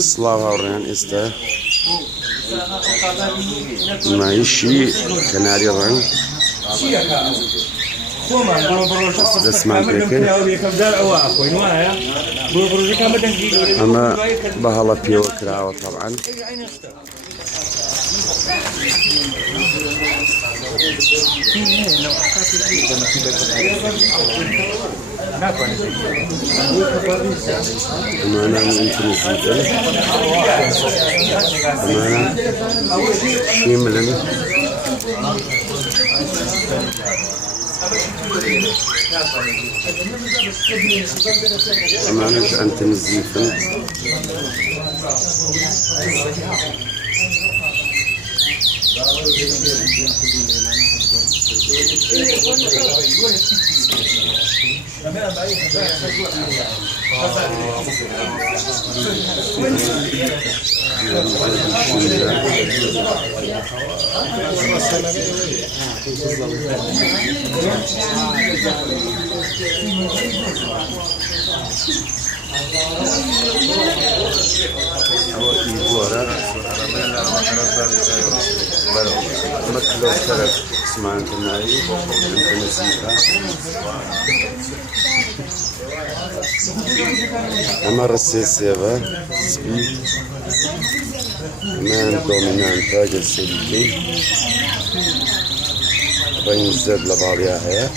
Slava Orhan este معيشي كناري رن دسمان بيكن أما بهلا بيو كراوة طبعا أمانا يمكن الزيتون أمانا شيملن أمانا أنت الزيتون مكلو سلك اسمان كناري انت نسيتها اما رسيسيبا سبيد كمان دومينانتا جلسيلتي بين زد لبعضها هي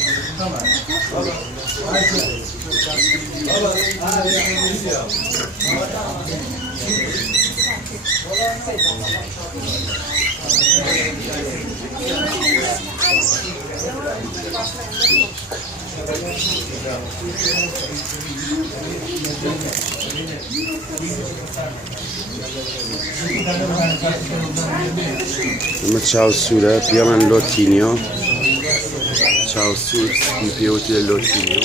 Ciao Sura, piano Lotinio. Ciao Sura, il pilota del Lotinio.